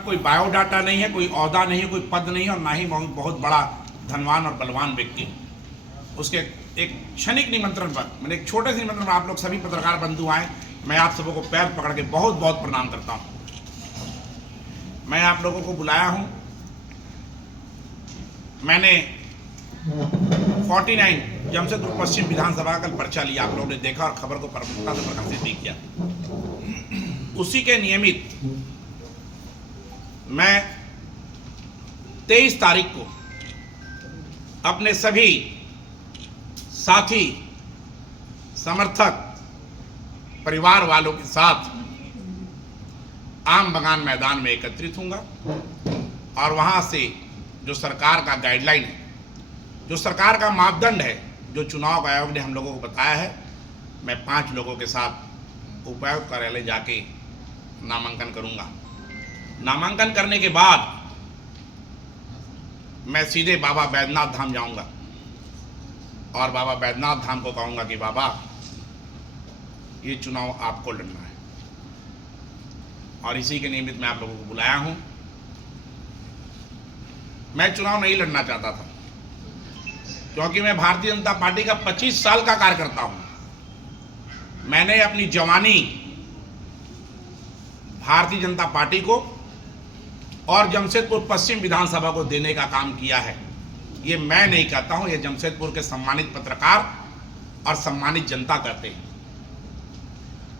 कोई बायोडाटा नहीं है, कोई ओहदा नहीं है, कोई पद नहीं है और ना ही बहुत बड़ा धनवान और बलवान व्यक्ति उसके एक क्षणिक निमंत्रण पर, मैंने एक छोटे से निमंत्रण पर आप लोग सभी पत्रकार बंधु आए, मैं आप सबों को पैर पकड़ के बहुत बहुत प्रणाम करता हूं। मैं आप लोगों को बुलाया हूं, मैंने 49 जमशेदपुर पश्चिम विधानसभा का पर्चा लिया, आप लोगों ने देखा और खबर को प्रमुखता से प्रकाशित भी किया। उसी के नियमित मैं 23 तारीख को अपने सभी साथी, समर्थक, परिवार वालों के साथ आम बगान मैदान में एकत्रित हूँगा और वहाँ से जो सरकार का गाइडलाइन है, जो सरकार का मापदंड है, जो चुनाव आयोग ने हम लोगों को बताया है, मैं 5 लोगों के साथ उपायुक्त कार्यालय जाके नामांकन करूँगा। नामांकन करने के बाद मैं सीधे बाबा बैद्यनाथ धाम जाऊँगा और बाबा बैद्यनाथ धाम को कहूँगा कि बाबा ये चुनाव आपको लड़ना है, और इसी के निमित्त मैं आप लोगों को बुलाया हूँ। मैं चुनाव नहीं लड़ना चाहता था क्योंकि मैं भारतीय जनता पार्टी का 25 साल का कार्यकर्ता हूँ। मैंने अपनी जवानी भारतीय जनता पार्टी को और जमशेदपुर पश्चिम विधानसभा को देने का काम किया है। ये मैं नहीं कहता हूँ, ये जमशेदपुर के सम्मानित पत्रकार और सम्मानित जनता कहते हैं।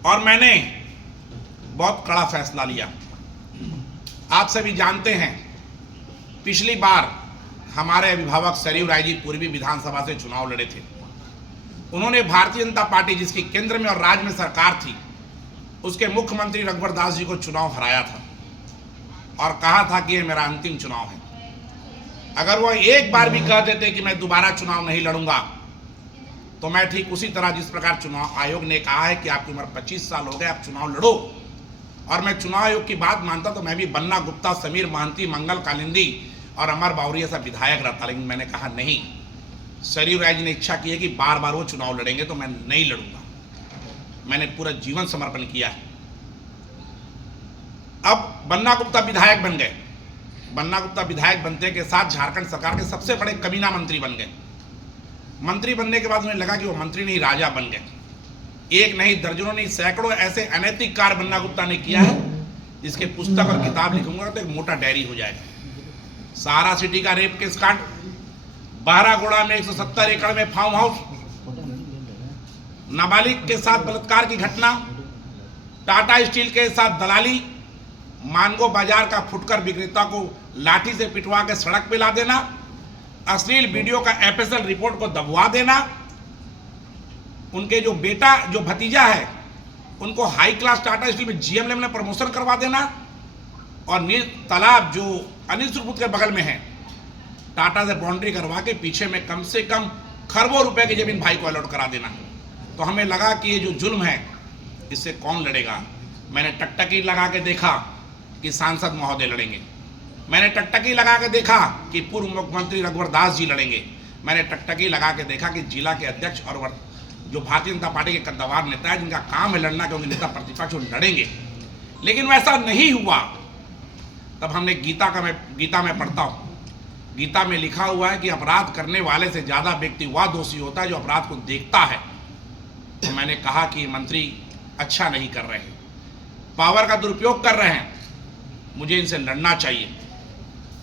और मैंने बहुत कड़ा फैसला लिया। आप सभी जानते हैं, पिछली बार हमारे अभिभावक सरयू राय जी पूर्वी विधानसभा से चुनाव लड़े थे। उन्होंने भारतीय जनता पार्टी, जिसकी केंद्र में और राज्य में सरकार थी, उसके मुख्यमंत्री रघुवर दास जी को चुनाव हराया था और कहा था कि ये मेरा अंतिम चुनाव है। अगर वह एक बार भी कह देते कि मैं दोबारा चुनाव नहीं लड़ूंगा, तो मैं ठीक उसी तरह जिस प्रकार चुनाव आयोग ने कहा है कि आपकी उम्र 25 साल हो गए, आप चुनाव लड़ो, और मैं चुनाव आयोग की बात मानता तो मैं भी बन्ना गुप्ता, समीर महंती, मंगल कालिंदी और अमर बावरी ऐसा विधायक रहता। लेकिन मैंने कहा नहीं, सरयू राय जी ने इच्छा की है कि बार बार वो चुनाव लड़ेंगे तो मैं नहीं लड़ूंगा। मैंने पूरा जीवन समर्पण किया है। अब बन्ना गुप्ता विधायक बन गए। बन्ना गुप्ता विधायक बनने के साथ झारखंड सरकार के सबसे बड़े कमीना मंत्री बन गए। मंत्री बनने के बाद उन्हें लगा कि वो मंत्री नहीं, राजा बन गए। एक नहीं, दर्जनों नहीं, सैकड़ों ऐसे अनैतिक कार्य बन्ना गुप्ता ने किया है जिसके पुस्तक और किताब लिखूंगा तो एक मोटा डायरी हो जाएगा। सहारा सिटी का रेप केस कांड, बहरागोड़ा में 170 एकड़ में फार्म हाउस, नाबालिग के साथ बलात्कार की घटना, टाटा स्टील के साथ दलाली, मानगो बाजार का फुटकर विक्रेता को लाठी से पिटवा के सड़क पे ला देना, अश्लील वीडियो का एफएसएल रिपोर्ट को दबवा देना, उनके जो बेटा, जो भतीजा है, उनको हाई क्लास टाटा स्टील में जीएम लेवल में प्रमोशन करवा देना, और नील तालाब जो अनिल सुरपुत के बगल में है, टाटा से बाउंड्री करवा के पीछे में कम से कम खरबों रुपए की जमीन भाई को अलॉट करा देना। तो हमें लगा कि ये जो जुल्म है, इससे कौन लड़ेगा। मैंने टकटकी लगा के देखा कि सांसद महोदय लड़ेंगे। मैंने टकटकी लगा के देखा कि पूर्व मुख्यमंत्री रघुवर दास जी लड़ेंगे। मैंने टकटकी लगा के देखा कि जिला के अध्यक्ष और जो भारतीय जनता पार्टी के कद्दावर नेता है, जिनका काम है लड़ना, क्योंकि नेता प्रतिपक्ष वो लड़ेंगे। लेकिन वैसा नहीं हुआ। तब हमने गीता में पढ़ता हूँ, गीता में लिखा हुआ है कि अपराध करने वाले से ज़्यादा व्यक्ति वह दोषी होता है जो अपराध को देखता है। तो मैंने कहा कि मंत्री अच्छा नहीं कर रहे हैं, पावर का दुरुपयोग कर रहे हैं, मुझे इनसे लड़ना चाहिए।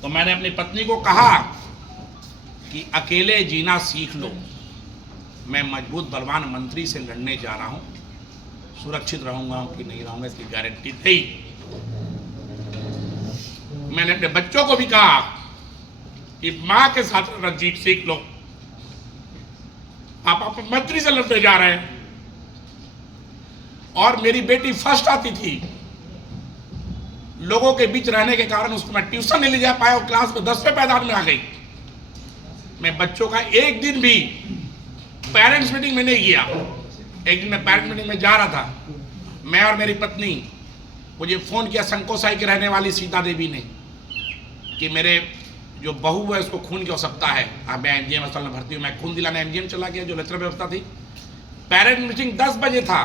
तो मैंने अपनी पत्नी को कहा कि अकेले जीना सीख लो, मैं मजबूत बलवान मंत्री से लड़ने जा रहा हूं, सुरक्षित रहूंगा कि नहीं रहूंगा इसकी गारंटी नहीं। मैंने अपने बच्चों को भी कहा कि मां के साथ रणजीत सीख लो, पापा मंत्री से लड़ने जा रहे हैं। और मेरी बेटी फर्स्ट आती थी, लोगों के बीच रहने के कारण उसको मैं ट्यूशन नहीं ले जा पाया और क्लास में 10वें पायदान में आ गई। मैं बच्चों का एक दिन भी पेरेंट्स मीटिंग में नहीं गया। एक दिन मैं पेरेंट्स मीटिंग में जा रहा था, मैं और मेरी पत्नी, मुझे फोन किया संकोसाई की रहने वाली सीता देवी ने कि मेरे जो बहू है उसको खून की आवश्यकता है, मैं एमजीएम अस्पताल में भर्ती हूँ। मैं खून दिलाने एमजीएम चला गया, जो लेटर व्यवस्था थी। पेरेंट्स मीटिंग 10 बजे था,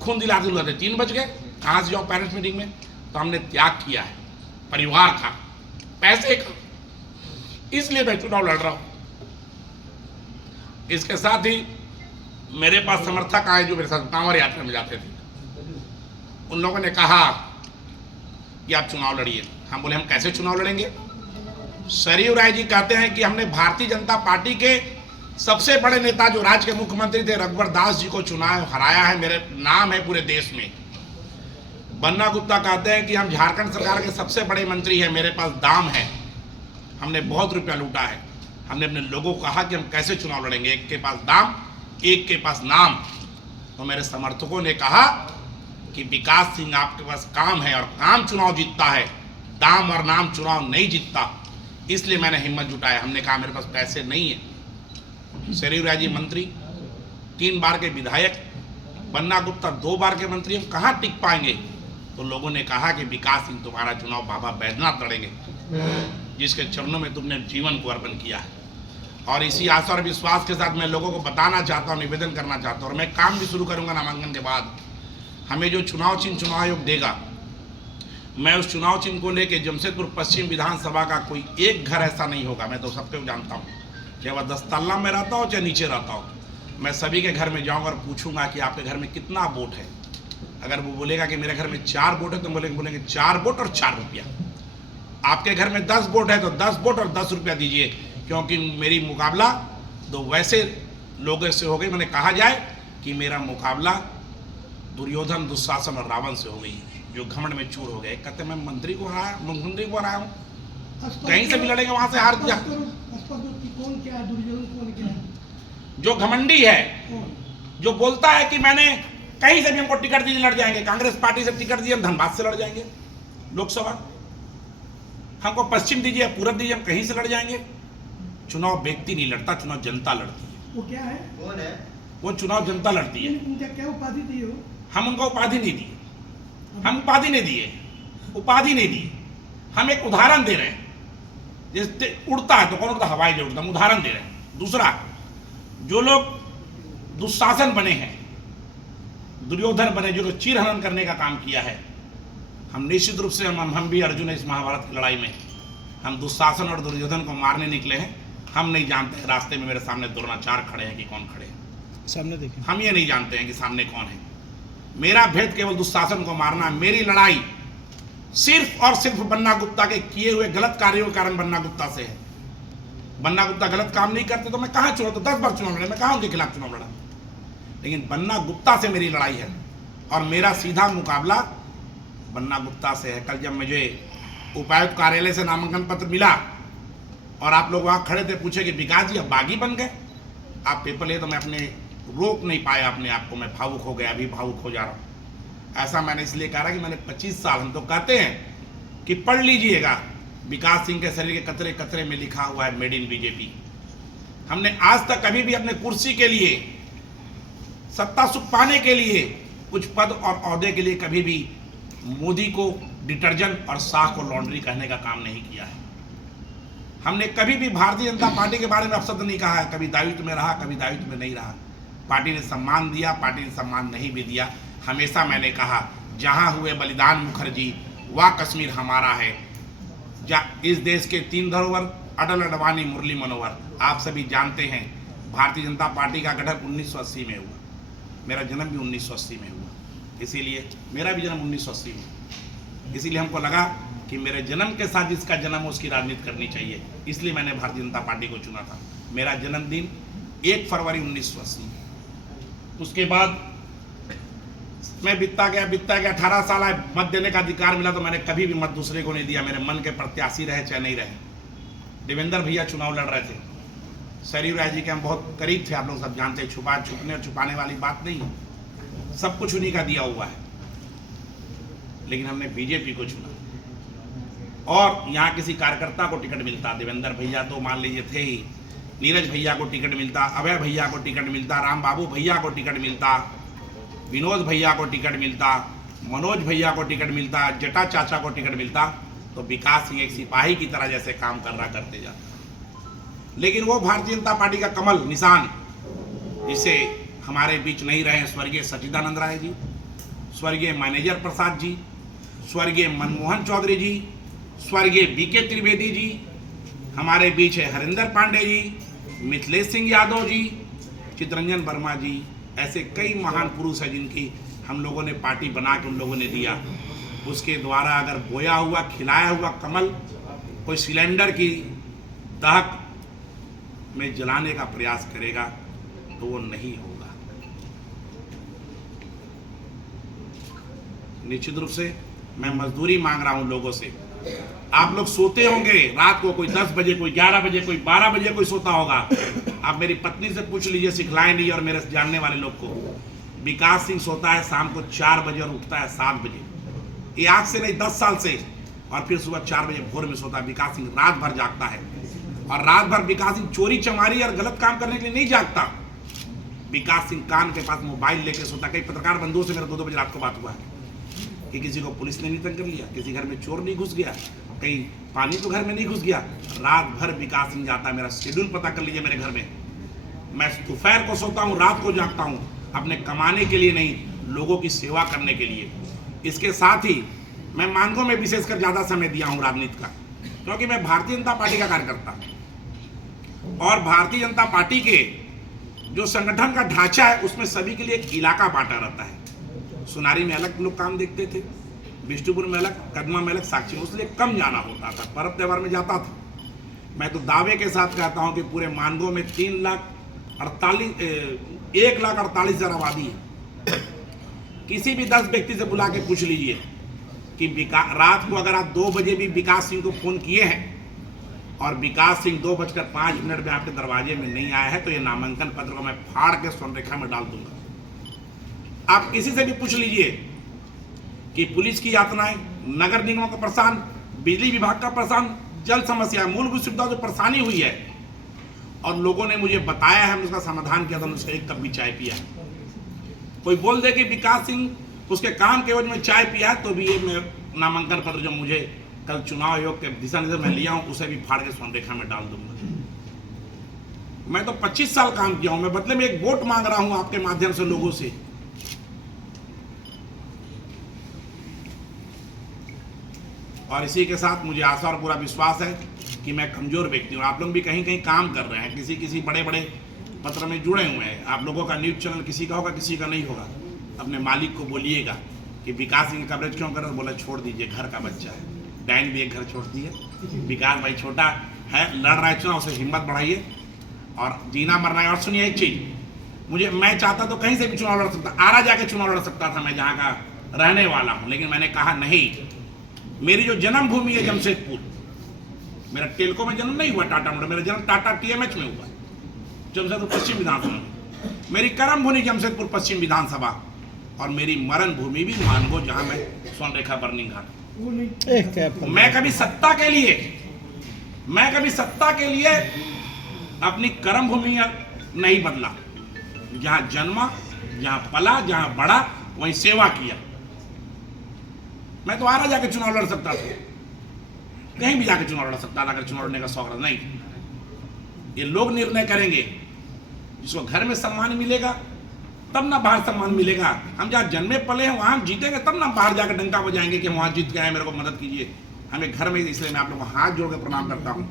खून दिलाते हुए 3 बज गए। कहाँ से जाओ पेरेंट्स मीटिंग में। तो हमने त्याग किया है, परिवार का, पैसे का, इसलिए मैं चुनाव लड़ रहा हूं। इसके साथ ही मेरे पास समर्थक आए जो मेरे साथ कांवड़ यात्रा में जाते थे, उन लोगों ने कहा कि आप चुनाव लड़िए। हम बोले हम कैसे चुनाव लड़ेंगे? सरयू राय जी कहते हैं कि हमने भारतीय जनता पार्टी के सबसे बड़े नेता जो राज्य के मुख्यमंत्री थे रघुवर दास जी को चुनाव हराया है, मेरे नाम है पूरे देश में। बन्ना गुप्ता कहते हैं कि हम झारखंड सरकार के सबसे बड़े मंत्री हैं, मेरे पास दाम है, हमने बहुत रुपया लूटा है। हमने अपने लोगों को कहा कि हम कैसे चुनाव लड़ेंगे, एक के पास दाम, एक के पास नाम। तो मेरे समर्थकों ने कहा कि विकास सिंह आपके पास काम है और काम चुनाव जीतता है, दाम और नाम चुनाव नहीं जीतता। इसलिए मैंने हिम्मत जुटाया। हमने कहा मेरे पास पैसे नहीं है। सरयू राय जी मंत्री, 3 बार के विधायक, बन्ना गुप्ता 2 बार के मंत्री, हम कहाँ टिक पाएंगे? तो लोगों ने कहा कि विकास सिंह तुम्हारा चुनाव बाबा बैद्यनाथ लड़ेंगे, जिसके चरणों में तुमने जीवन को अर्पण किया है। और इसी आशा और विश्वास के साथ मैं लोगों को बताना चाहता हूँ, निवेदन करना चाहता हूँ, और मैं काम भी शुरू करूँगा नामांकन के बाद। हमें जो चुनाव चिन्ह चुनाव आयोग देगा, मैं उस चुनाव चिन्ह को लेकर जमशेदपुर पश्चिम विधानसभा का कोई एक घर ऐसा नहीं होगा, मैं तो सबको जानता हूँ, चाहे वह 10 तल्ला में रहता हो चाहे नीचे रहता हो, मैं सभी के घर में जाऊँगा और पूछूंगा कि आपके घर में कितना वोट है। अगर वो बोलेगा कि मेरे घर में 4 वोट है तो बोलेंगे 4 वोट और 4 रुपया। आपके घर में 10 वोट है तो 10 वोट और 10 रुपया दीजिए, क्योंकि मेरी मुकाबला 2 वैसे लोगों से हो गई, मैंने कहा जाए कि मेरा मुकाबला दुर्योधन, दुशासन और रावण से हो गई, जो घमंड में चूर हो गए। कहते मैं मंत्री को हराया हूँ, कहीं से भी लड़ेंगे वहां से हार जा। जो घमंडी है, जो बोलता है कि मैंने कहीं से भी हमको टिकट दीजिए लड़ जाएंगे, कांग्रेस पार्टी से टिकट दीजिए हम धनबाद से लड़ जाएंगे लोकसभा, हमको पश्चिम दीजिए, पूरब दीजिए, हम कहीं से लड़ जाएंगे। चुनाव व्यक्ति नहीं लड़ता, चुनाव जनता लड़ती है। वो क्या है? कौन है? वो चुनाव जनता लड़ती है। उनका क्या उपाधि दी हो? हम उनको उपाधि नहीं दिए, हम उपाधि नहीं दिए, उपाधि नहीं दिए। हम एक उदाहरण दे रहे हैं, जैसे उड़ता है तो कौन उड़ता? हवाई जहाज उड़ता, हम उदाहरण दे रहे हैं। दूसरा, जो लोग दुशासन बने हैं, दुर्योधन बने, जो लोग चीरहरण करने का काम किया है, हम निश्चित रूप से हम भी अर्जुन है इस महाभारत की लड़ाई में। हम दुशासन और दुर्योधन को मारने निकले हैं। हम नहीं जानते हैं रास्ते में मेरे सामने द्रोणाचार्य खड़े हैं कि कौन खड़े हैं, सामने देखें। हम ये नहीं जानते हैं कि सामने कौन है। मेरा भेद केवल दुशासन को मारना। मेरी लड़ाई सिर्फ और सिर्फ बन्ना गुप्ता के किए हुए गलत कार्यों के कारण बन्ना गुप्ता से है। बन्ना गुप्ता गलत काम नहीं करते तो मैं कहाँ चुनाव, तो 10 बार चुनाव लड़ा, मैं कहाँ उनके खिलाफ चुनाव लड़ा। लेकिन बन्ना गुप्ता से मेरी लड़ाई है और मेरा सीधा मुकाबला बन्ना गुप्ता से है। कल जब मुझे उपायुक्त कार्यालय से नामांकन पत्र मिला और आप लोग वहाँ खड़े थे, पूछे कि विकास जी अब बागी बन गए, आप पेपर ले, तो मैं अपने रोक नहीं पाया अपने आप को, मैं भावुक हो गया, अभी भावुक हो जा रहा हूँ। ऐसा मैंने इसलिए कहा कि मैंने 25 साल, हम तो कहते हैं कि पढ़ लीजिएगा, विकास सिंह के शरीर के कतरे कतरे में लिखा हुआ है मेड इन बीजेपी। हमने आज तक कभी भी अपने कुर्सी के लिए, सत्ता सुख पाने के लिए, कुछ पद और ओहदे के लिए कभी भी मोदी को डिटर्जेंट और शाह को लॉन्ड्री कहने का काम नहीं किया है। हमने कभी भी भारतीय जनता पार्टी के बारे में अपशब्द नहीं कहा है, कभी दायित्व में रहा, कभी दायित्व में नहीं रहा। पार्टी ने सम्मान दिया, पार्टी ने सम्मान नहीं भी दिया। हमेशा मैंने कहा जहां हुए बलिदान मुखर्जी वह कश्मीर हमारा है। इस देश के 3 धरोहर, अटल, अडवाणी, मुरली मनोहर, आप सभी जानते हैं भारतीय जनता पार्टी का गठन 1980 में हुआ। मेरा जन्म भी 1980 में हुआ, इसीलिए मेरा भी जन्म 1980 में, इसीलिए हमको लगा कि मेरे जन्म के साथ जिसका जन्म हो उसकी राजनीति करनी चाहिए, इसलिए मैंने भारतीय जनता पार्टी को चुना था। मेरा जन्मदिन 1 फरवरी 1980। उसके बाद मैं बीतता गया 18 साल आए, मत देने का अधिकार मिला तो मैंने कभी भी मत दूसरे को नहीं दिया। मेरे मन के प्रत्याशी रहे चाहे नहीं रहे। देवेंद्र भैया चुनाव लड़ रहे थे, सरयू राय जी के हम बहुत करीब थे, आप लोग सब जानते हैं। छुपने और छुपाने वाली बात नहीं है, सब कुछ उन्हीं का दिया हुआ है। लेकिन हमने बीजेपी को चुना और यहाँ किसी कार्यकर्ता को टिकट मिलता, देवेंद्र भैया तो मान लीजिए थे ही, नीरज भैया को टिकट मिलता, अभय भैया को टिकट मिलता, राम बाबू भैया को टिकट मिलता, विनोद भैया को टिकट मिलता, मनोज भैया को टिकट मिलता, जटा चाचा को टिकट मिलता, तो विकास सिंह एक सिपाही की तरह जैसे काम कर रहा करते जाता। लेकिन वो भारतीय जनता पार्टी का कमल निशान, जिसे हमारे बीच नहीं रहे स्वर्गीय सच्चिदानंद राय जी, स्वर्गीय मैनेजर प्रसाद जी, स्वर्गीय मनमोहन चौधरी जी, स्वर्गीय बीके त्रिवेदी जी, हमारे बीच है हरिंदर पांडे जी, मिथिलेश सिंह यादव जी, चितरंजन वर्मा जी। ऐसे कई महान पुरुष हैं जिनकी हम लोगों ने पार्टी बना के उन लोगों ने दिया। उसके द्वारा अगर बोया हुआ खिलाया हुआ कमल कोई सिलेंडर की दहक में जलाने का प्रयास करेगा तो वो नहीं होगा। निश्चित रूप से मैं मजदूरी मांग रहा हूं लोगों से। आप लोग सोते होंगे रात को, कोई 10 बजे, कोई 11 बजे, कोई 12 बजे कोई सोता होगा। आप मेरी पत्नी से पूछ लीजिए, सिखलाएं नहीं, और मेरे जानने वाले लोग को। विकास सिंह सोता है शाम को 4 बजे और उठता है 7 बजे। ये आज से नहीं 10 साल से। और फिर सुबह 4 बजे भोर में सोता है। विकास सिंह रात भर जागता है, और रात भर विकास सिंह चोरी चमारी और गलत काम करने के लिए नहीं जागता। विकास सिंह कान के पास मोबाइल लेके सोता। कई पत्रकार बंधुओं से मेरा 2-2 बजे रात को बात हुआ है कि किसी को पुलिस ने नहीं तंग कर लिया, किसी घर में चोर नहीं घुस गया, कहीं पानी तो घर में नहीं घुस गया। रात भर विकास सिंह जाता है। मेरा शेड्यूल पता कर लीजिए मेरे घर में। मैं दोपहर को सोता हूँ, रात को जागता हूँ, अपने कमाने के लिए नहीं, लोगों की सेवा करने के लिए। इसके साथ ही मैं मांगों में विशेषकर ज़्यादा समय दिया हूँ राजनीति का, क्योंकि मैं भारतीय जनता पार्टी का कार्यकर्ता, और भारतीय जनता पार्टी के जो संगठन का ढांचा है उसमें सभी के लिए एक इलाका बांटा रहता है। सुनारी में अलग लोग काम देखते थे, बिष्टुपुर में अलग, कदमा में अलग, साक्षी में, उसलिए कम जाना होता था। पर्व त्यौहार में जाता था। मैं तो दावे के साथ कहता हूं कि पूरे मानगो में 1,48,000 आबादी है। किसी भी 10 व्यक्ति से बुला के पूछ लीजिए कि रात को अगर आप 2 बजे भी विकास सिंह को फोन किए हैं और विकास सिंह 2:05 में आपके दरवाजे में नहीं आया है तो ये नामांकन पत्र को मैं फाड़ के स्वर्णरेखा में डाल दूंगा। आप किसी से भी पूछ लीजिए कि पुलिस की यातनाएं, नगर निगमों का परेशान, बिजली विभाग का परेशान, जल समस्या, मूलभूत सुविधा जो परेशानी हुई है, और लोगों ने मुझे बताया है, हमने उसका समाधान किया था, उससे एक कप भी चाय पिया। कोई बोल दे कि विकास सिंह उसके काम के वजह में चाय पिया है, तो भी ये मैं नामांकन पत्र जो मुझे कल चुनाव आयोग के दिशा निर्देश में लिया हूं उसे भी फाड़ के स्वर्णरेखा में डाल दूंगा। मैं तो 25 साल काम किया हूं। मैं बदले में एक वोट मांग रहा हूं आपके माध्यम से लोगों से। और इसी के साथ मुझे आशा और पूरा विश्वास है कि मैं कमजोर व्यक्ति हूँ। आप लोग भी कहीं कहीं काम कर रहे हैं, किसी बड़े बड़े पत्र में जुड़े हुए हैं। आप लोगों का न्यूज़ चैनल किसी का होगा, किसी का नहीं होगा। अपने मालिक को बोलिएगा कि विकास सिंह की कवरेज क्यों कर रहे हैं। बोला छोड़ दीजिए, घर का बच्चा है। डाइन भी एक घर छोड़ती है। विकास भाई छोटा है, लड़ रहा है चुनाव, उसे हिम्मत बढ़ाइए और जीना मरना है। और सुनिए एक चीज़, मैं चाहता तो कहीं से भी चुनाव लड़ सकता, आरा जाके चुनाव लड़ सकता था मैं, जहाँ का रहने वाला हूँ। लेकिन मैंने कहा नहीं, मेरी जो जन्मभूमि है जमशेदपुर, मेरा टेलको में जन्म नहीं हुआ टाटा मोटर, मेरा जन्म टाटा TMH में हुआ, जमशेदपुर पश्चिम विधानसभा में। मेरी कर्म भूमि जमशेदपुर पश्चिम विधानसभा, और मेरी मरण भूमि भी मानगो, जहाँ मैं स्वर्णरेखा बर्निंग घाट। मैं कभी सत्ता के लिए अपनी कर्म भूमि नहीं बदला। जहाँ जन्मा, जहाँ पला, जहाँ बड़ा, वहीं सेवा किया। मैं तो आरा जाके चुनाव लड़ सकता था, कहीं भी जाके चुनाव लड़ सकता था अगर चुनाव लड़ने का शौक रहा। नहीं, ये लोग निर्णय करेंगे। जिसको घर में सम्मान मिलेगा तब ना बाहर सम्मान मिलेगा। हम जहाँ जन्मे पले हैं वहाँ हम जीतेंगे, तब ना बाहर जाकर डंका बजाएंगे कि हम वहाँ जीत गए, मेरे को मदद कीजिए। हमें घर में, इसलिए मैं आप लोगों को हाथ जोड़ के प्रणाम करता हूँ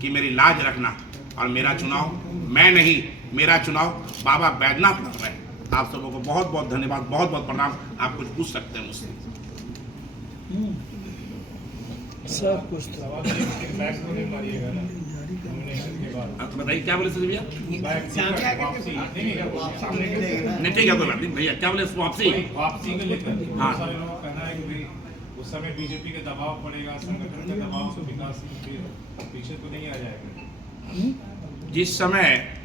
कि मेरी लाज रखना। और मेरा चुनाव मैं नहीं, मेरा चुनाव बाबा बैद्यनाथ लड़ रहे हैं। आप सबों को बहुत बहुत धन्यवाद, बहुत बहुत प्रणाम। आप कुछ पूछ सकते हैं मुझसे। सब कुछ तो बताइए क्या बोले सर भैया? नहीं ठीक है, कोई बात नहीं भैया। क्या बोले? वापसी को लेकर हाँ, कहना है कि भाई उस समय बीजेपी का दबाव पड़ेगा, संगठन का दबाव, तो विकास पीछे तो नहीं आ जाएगा। जिस समय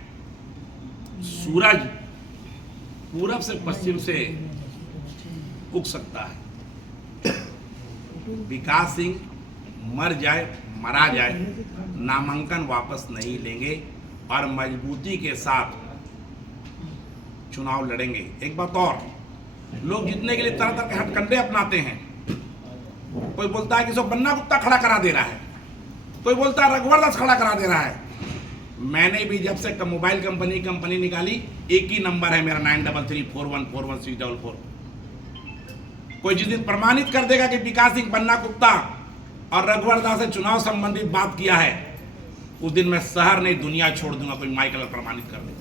सूरज पूरब से पश्चिम से उग सकता है, विकास सिंह मर जाए, मरा जाए, नामांकन वापस नहीं लेंगे और मजबूती के साथ चुनाव लड़ेंगे। एक बात और, लोग जीतने के लिए तरह तरह के हथकंडे अपनाते हैं। कोई बोलता है कि सब बन्ना गुप्ता खड़ा करा दे रहा है, कोई बोलता है रघुवर दास खड़ा करा दे रहा है। मैंने भी जब से मोबाइल कंपनी निकाली, एक ही नंबर है मेरा 9334141644। कोई जिस दिन प्रमाणित कर देगा कि विकास सिंह बन्ना गुप्ता और रघुवर दास से चुनाव संबंधित बात किया है, उस दिन मैं शहर नहीं दुनिया छोड़ दूंगा। कोई माइकल प्रमाणित कर दे।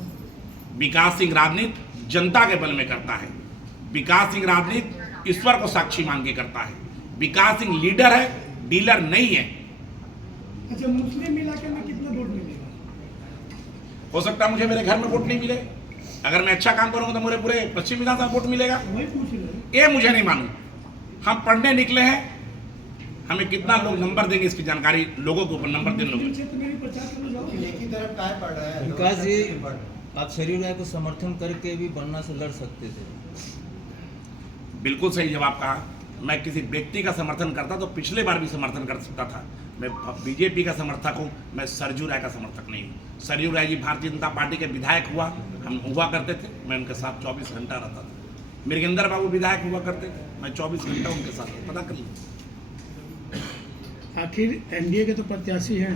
विकास सिंह राजनीति जनता के बल में करता है। विकास सिंह राजनीति ईश्वर को साक्षी मान के करता है। विकास सिंह लीडर है, डीलर नहीं है। अच्छा, मुस्लिम इलाके में कितना वोट मिलेगा? हो सकता है मुझे मेरे घर में वोट नहीं मिले, अगर मैं अच्छा काम करूंगा तो मुझे पूरे पश्चिम विधानसभा वोट मिलेगा। वही पूछ रहे हैं। ये मुझे नहीं मालूम। हम पढ़ने निकले हैं, हमें कितना लोग नंबर देंगे इसकी जानकारी लोगों को ऊपर नंबर देने लोगों। क्षेत्र में भी प्रचार करने जाओगे? एक ही तरफ काय पड़ रहा है। विकास जी, आप सरयू राय को समर्थन करके भी बन्ना से लड़ सकते थे। बिल्कुल सही जवाब कहा। मैं किसी व्यक्ति का समर्थन करता तो पिछले बार भी समर्थन कर सकता था। मैं बीजेपी का समर्थक हूँ, मैं सरयू राय का समर्थक नहीं हूँ। सरयू राय जी भारतीय जनता पार्टी के विधायक हम हुआ करते थे, मैं उनके साथ 24 घंटा रहता था। मिर्गिंदर बाबू विधायक हुआ करते थे, मैं 24 घंटा उनके साथ, पता कर लीजिए। आखिर एनडीए के तो प्रत्याशी हैं।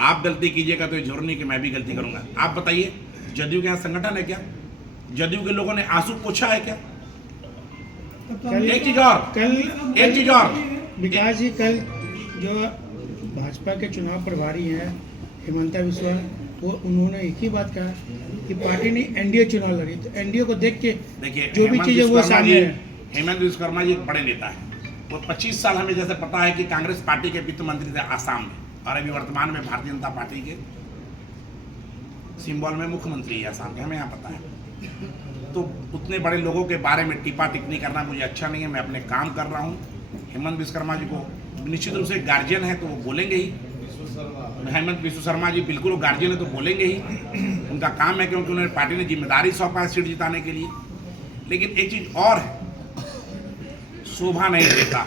आप गलती कीजिएगा तो ये जरूर नहीं कि मैं भी गलती करूंगा। आप बताइए, जदयू के यहाँ संगठन है क्या? जदयू के लोगों ने आंसू पोछा है क्या? एक चीज और विकास जी, कल जो भाजपा के चुनाव प्रभारी हैं हिमंता बिस्वा, वो उन्होंने एक ही बात कहा कि पार्टी ने एनडीए चुनाव लड़ी, तो एनडीए को देख के देखिए, जो भी चीजें वो सामने है। हेमंत विश्वकर्मा जी एक बड़े नेता है। वो 25 साल हमें जैसे पता है कि कांग्रेस पार्टी के वित्त मंत्री थे आसाम में, और अभी वर्तमान में भारतीय जनता पार्टी के सिंबल में मुख्यमंत्री है आसाम के, हमें यहाँ पता है। तो उतने बड़े लोगों के बारे में टिप्पा टिप्पणी करना मुझे अच्छा नहीं है। मैं अपने काम कर रहा हूँ। हेमंत विश्वकर्मा जी को निश्चित रूप से गार्जियन है तो वो बोलेंगे ही। हेमंत विश्व शर्मा जी बिल्कुल गार्जियन है तो बोलेंगे ही, उनका काम है, क्योंकि उन्होंने पार्टी ने जिम्मेदारी सौंपा है सीट जिताने के लिए। लेकिन एक चीज और है, शोभा नहीं देता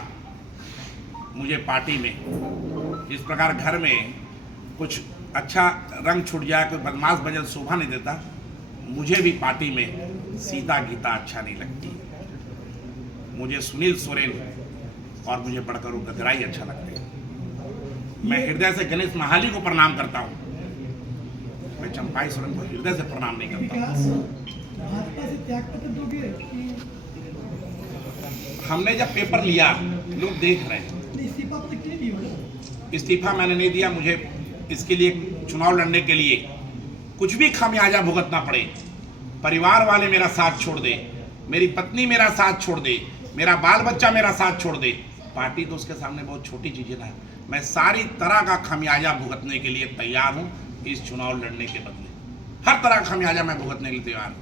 मुझे पार्टी में। इस प्रकार घर में कुछ अच्छा रंग छूट जाए, कोई बदमाश बजल शोभा नहीं देता। मुझे भी पार्टी में सीता गीता अच्छा नहीं लगती। मुझे सुनील सोरेन और मुझे बढ़कर गदराई अच्छा लगता है। मैं हृदय से गणेश महाली को प्रणाम करता हूँ, मैं चंपाई सोरेन को हृदय से प्रणाम नहीं करता। विकास भाजपा से त्यागपत्र दोगे कि हमने जब पेपर लिया, लोग देख रहे हैं। इस्तीफा पत्र क्यों नहीं होगा? इस्तीफा मैंने नहीं दिया। मुझे इसके लिए चुनाव लड़ने के लिए कुछ भी खामियाजा भुगतना पड़े, परिवार वाले मेरा साथ छोड़ दे, मेरी पत्नी मेरा साथ छोड़ दे, मेरा बाल बच्चा मेरा साथ छोड़ दे, पार्टी तो उसके सामने बहुत छोटी चीजें ना है। मैं सारी तरह का खामियाजा भुगतने के लिए तैयार हूं इस चुनाव लड़ने के बदले। हर तरह का खामियाजा मैं भुगतने के लिए तैयार हूं।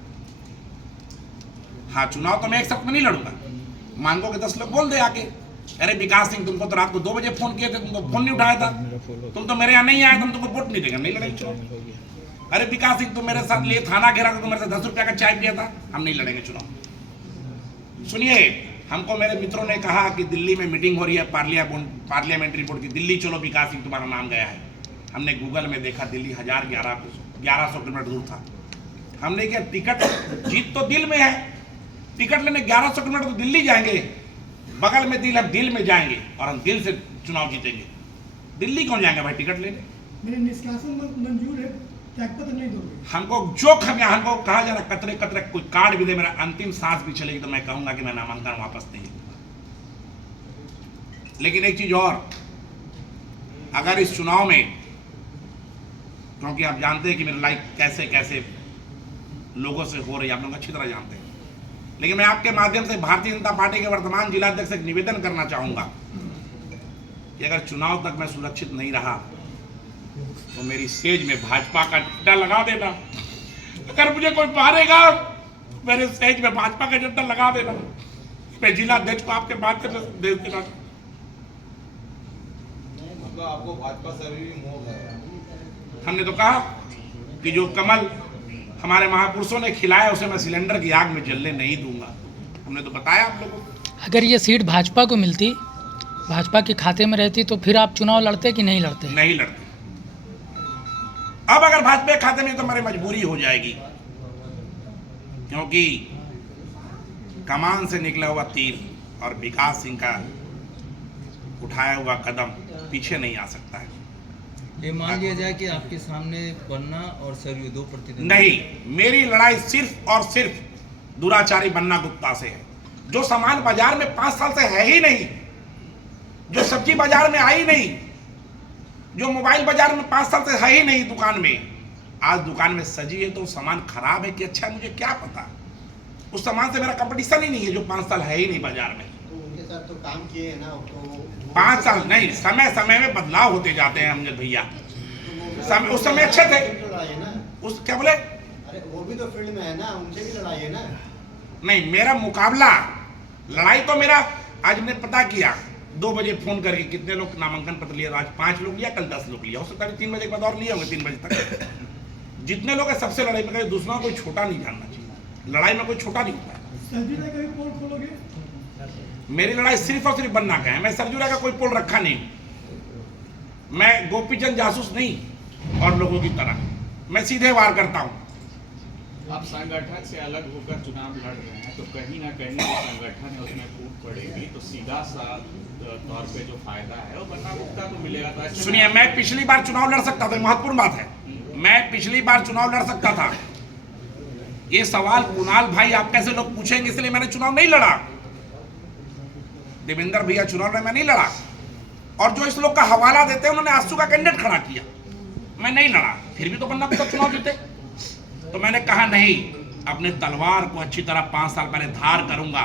हाँ, चुनाव तो मैं एक साथ में नहीं लड़ूंगा। मांगो के 10 लोग बोल दे आके, अरे विकास सिंह तुमको तो रात को 2 बजे फोन किए थे, तुमको फोन नहीं उठाया था, तुम तो मेरे यहाँ नहीं आए, तुम तुमको वोट नहीं देंगे, नहीं लड़ेंगे चुनाव। अरे विकास सिंह तुम मेरे साथ लिए थाना घेरा था, तुम मेरे से 10 रुपया का चाय पिया था, हम नहीं लड़ेंगे चुनाव। सुनिए, हमको मेरे मित्रों ने कहा कि दिल्ली में मीटिंग हो रही है पार्लियामेंट्री बोर्ड की, दिल्ली चलो, विकास सिंह तुम्हारा नाम गया है। हमने गूगल में देखा, दिल्ली 1100 किलोमीटर दूर था। हमने क्या, टिकट जीत तो दिल में है, टिकट लेने 1100 किलोमीटर तो दिल्ली जाएंगे, बगल में दिल, हम दिल में जाएंगे और हम दिल से चुनाव जीतेंगे। दिल्ली कौन जाएंगे भाई टिकट लेने? मेरे निष्कासन मंजूर है, त्यागपत्र नहीं दोगे? हमको जो हमको कहा जा रहा कतरे कतरे कोई कार्ड भी दे, मेरा अंतिम सांस भी चलेगी तो मैं कहूंगा कि मैं नामांकन वापस नहीं लूंगा। लेकिन एक चीज और, अगर इस चुनाव में, क्योंकि आप जानते हैं कि मेरी लाइफ कैसे कैसे लोगों से हो रही है, आप लोग अच्छी तरह जानते हैं, लेकिन मैं आपके माध्यम से भारतीय जनता पार्टी के वर्तमान जिलाध्यक्ष से एक निवेदन करना चाहूंगा कि अगर चुनाव तक मैं सुरक्षित नहीं रहा तो मेरी सेज में भाजपा का झंडा लगा देना। अगर मुझे कोई मारेगा, मेरे सेज में भाजपा का झंडा लगा देना। मैं जिलाध्यक्ष को आपके माध्यम से दे देना। आपको भाजपा से अभी भी मोह है। हमने तो कहा कि जो कमल हमारे महापुरुषों ने खिलाया उसे मैं सिलेंडर की आग में जलने नहीं दूंगा। हमने तो बताया आप लोगों को। अगर ये सीट भाजपा को मिलती, भाजपा के खाते में रहती, तो फिर आप चुनाव लड़ते कि नहीं लड़ते? नहीं लड़ते। अब अगर भाजपा के खाते में तो हमारी मजबूरी हो जाएगी, क्योंकि कमान से निकला हुआ तीर और विकास सिंह का उठाया हुआ कदम पीछे नहीं आ सकता है। ये मान लिया जाए कि आपके सामने बन्ना और सरयू 2 प्रतिद्वंदी नहीं, मेरी लड़ाई सिर्फ और सिर्फ दुराचारी बन्ना गुप्ता से है। जो सामान बाजार में 5 साल से है ही नहीं, जो सब्जी बाजार में आई नहीं, जो मोबाइल बाजार में 5 साल से है ही नहीं दुकान में, आज दुकान में सजी है तो सामान खराब है कि अच्छा है मुझे क्या पता। उस सामान से मेरा कंपटीशन ही नहीं है जो 5 साल है ही नहीं बाजार में। उनके साथ तो काम किए हैं ना, तो 5 साल नहीं, समय समय में बदलाव होते जाते हैं अमजद भैया। उस समय अच्छे थे, लड़ाई है ना। उस क्या बोले, अरे वो भी तो फील्ड में है ना, उनसे भी लड़ाई है ना। नहीं मेरा मुकाबला, लड़ाई तो मेरा आज मैंने पता किया 2 बजे फोन करके कितने लोग नामांकन पत्र लिया, आज 5 लोग लिया, कल 10 लोग लिया, हो सकता है 3 बजे के बाद और लिए होंगे 3 बजे तक। जितने लोग हैं सबसे लड़ाई में, दूसरा कोई छोटा नहीं जानना चाहिए, लड़ाई में कोई छोटा नहीं होता है। मेरी लड़ाई सिर्फ और सिर्फ बनना का है, मैं सरजूरा का कोई पोल रखा नहीं, मैं गोपीचंद जासूस नहीं और लोगों की तरह मैं सीधे वार करता हूँ। आप संगठन से अलग होकर चुनाव लड़ रहे हैं तो कहीं ना कहीं जो संगठन है उसमें फूट पड़ेगी, तो सीधा सा तौर पे जो फायदा है वो बन्ना गुप्ता को मिलेगा। तो ऐसे सुनिए, मैं पिछली बार चुनाव लड़ सकता था, महत्वपूर्ण बात है, मैं पिछली बार चुनाव लड़ सकता था। ये सवाल कुणाल भाई आप कैसे लोग पूछेंगे, इसलिए मैंने चुनाव नहीं लड़ा। देवेंद्र भैया चुनाव में मैं नहीं लड़ा, और जो इस लोग का हवाला देते हैं उन्होंने आंसू का कैंडिडेट खड़ा किया, मैं नहीं लड़ा, फिर भी तो बन्ना गुप्ता चुनाव जीते। तो मैंने कहा नहीं, अपने तलवार को अच्छी तरह 5 साल पहले धार करूंगा,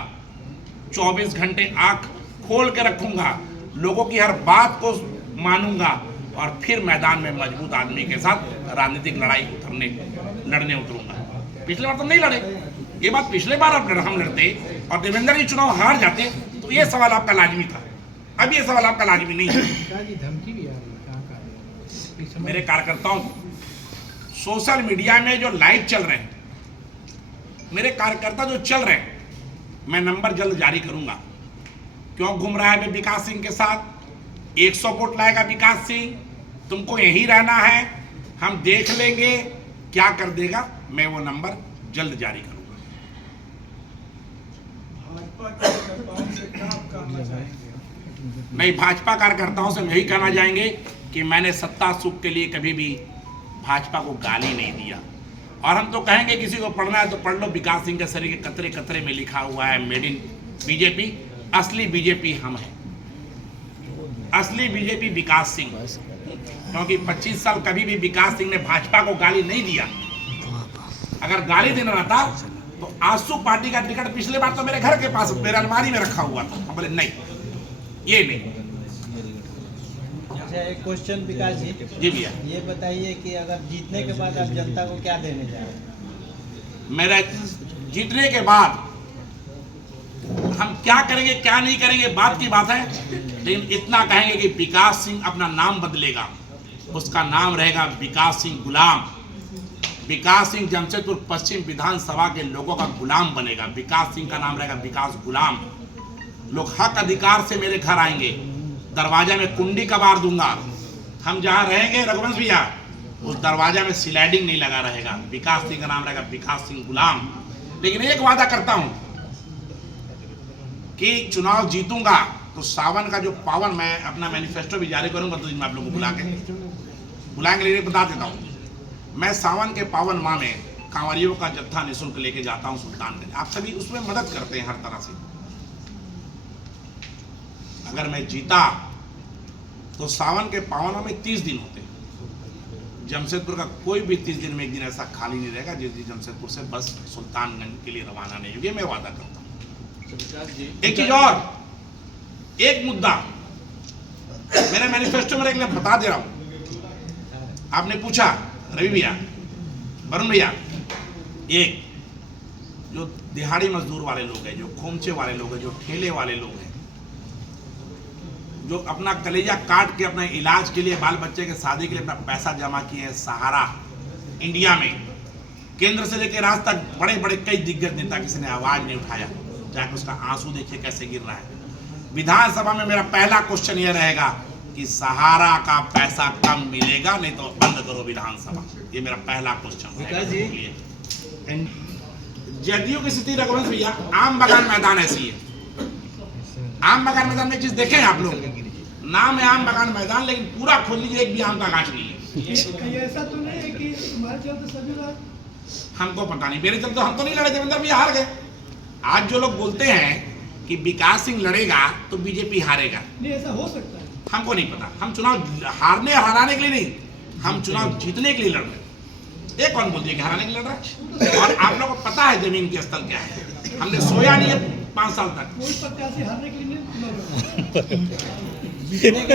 24 घंटे आंख खोल के रखूंगा, लोगों की हर बात को मानूंगा और फिर मैदान में मजबूत आदमी के साथ राजनीतिक लड़ाई लड़ने उतरूंगा। पिछले बार तो नहीं लड़े, ये बात पिछले बार हम लड़ते और देवेंद्र जी चुनाव हार जाते तो ये सवाल आपका लाजमी था, अब ये सवाल आपका लाजमी नहीं है। धमकी भी आ रही है, कहाँ का आ रही है? मेरे कार्यकर्ताओं, सोशल मीडिया में जो लाइव चल रहे हैं मेरे कार्यकर्ता जो चल रहे हैं, मैं नंबर जल्द जारी करूंगा। क्यों घूम रहा है विकास सिंह के साथ, 100 वोट लाएगा विकास सिंह, तुमको यहीं रहना है, हम देख लेंगे क्या कर देगा, मैं वो नंबर जल्द जारी करूंगा। नहीं, भाजपा कार्यकर्ताओं से यही कहना चाहेंगे कि मैंने सत्ता सुख के लिए कभी भी भाजपा को गाली नहीं दिया, और हम तो कहेंगे किसी को पढ़ना है तो पढ़ लो, विकास सिंह के शरीर के कतरे कतरे में लिखा हुआ है मेड इन बीजेपी, असली बीजेपी हम हैं, असली बीजेपी विकास सिंह। क्योंकि 25 साल कभी भी विकास सिंह ने भाजपा को गाली नहीं दिया। अगर गाली देना रहता तो आंसू पार्टी का टिकट पिछले बार तो मेरे घर के पास मेरे अलमारी में रखा हुआ था, हम बोले नहीं, ये नहीं। अच्छा, एक क्वेश्चन विकास जी भैया, ये बताइए कि अगर जीतने के बाद आप जनता को क्या देने जा रहे हैं? मेरा जीतने के बाद हम क्या करेंगे क्या नहीं करेंगे बात की बात है, लेकिन इतना कहेंगे कि विकास सिंह अपना नाम बदलेगा, उसका नाम रहेगा विकास सिंह गुलाम। विकास सिंह जमशेदपुर पश्चिम विधानसभा के लोगों का गुलाम बनेगा, विकास सिंह का नाम रहेगा विकास गुलाम। लोग हक अधिकार से मेरे घर आएंगे, दरवाजा में कुंडी कबार दूंगा, हम जहां रहेंगे रघुवंश भैया उस दरवाजा में स्लाइडिंग नहीं लगा रहेगा, विकास सिंह का नाम रहेगा विकास सिंह गुलाम। लेकिन एक वादा करता हूं कि चुनाव जीतूंगा तो सावन का जो पावन, मैं अपना मैनिफेस्टो भी जारी करूंगा 2 दिन में आप लोगों को बुलाएंगे, लेकिन बता देता हूं, मैं सावन के पावन माह में कांवरियों का जत्था निःशुल्क लेके जाता हूं सुल्तानगंज, आप सभी उसमें मदद करते हैं हर तरह से। अगर मैं जीता तो सावन के पावन में 30 दिन होते हैं, जमशेदपुर का कोई भी 30 दिन में एक दिन ऐसा खाली नहीं रहेगा जिस दिन जमशेदपुर से बस सुल्तानगंज के लिए रवाना नहीं होगी, मैं वादा करता हूँ। एक चीज और, एक मुद्दा मेरे मैनिफेस्टो में एक बता दे रहा हूं, आपने पूछा रवि भैया, वरुण भैया, एक जो दिहाड़ी मजदूर वाले लोग हैं, जो खोमचे वाले लोग हैं, जो ठेले वाले लोग हैं, जो अपना कलेजा काट के अपने इलाज के लिए, बाल बच्चे के शादी के लिए अपना पैसा जमा किए हैं, सहारा इंडिया में केंद्र से लेकर आज तक बड़े बड़े कई दिग्गज नेता किसी ने आवाज नहीं उठाया, जाके उसका आंसू देखिए कैसे गिर रहा है। विधानसभा में मेरा पहला क्वेश्चन यह रहेगा कि सहारा का पैसा कम मिलेगा, नहीं तो बंद करो विधानसभा, ये मेरा पहला क्वेश्चन। जदयू की स्थिति रघुवंश भैया, आम बगान मैदान ऐसी है, आम बगान मैदान में एक चीज देखें आप लोग, नाम है आम बगान मैदान, लेकिन पूरा खोल लीजिए एक भी आम का गाछ नहीं है। ऐसा तो नहीं है कि हमारे चलते सभी लोग, हमको पता नहीं, मेरे चलते हम तो नहीं लड़े, देवेंद्र भैया हार गए। आज जो लोग बोलते हैं कि विकास सिंह लड़ेगा तो बीजेपी हारेगा। नहीं, ऐसा हो सकता है। हमको नहीं पता, हम चुनाव हारने और हराने के लिए नहीं, हम चुनाव जीतने के लिए लड़ रहे हैं। ये कौन बोल दिया कि हराने के लिए लड़ रहा है? और आप लोगों को पता है जमीन के स्तर क्या है। हमने सोया नहीं है 5 साल तक। कोई प्रत्याशी हारने के लिए नहीं लड़ रहा है।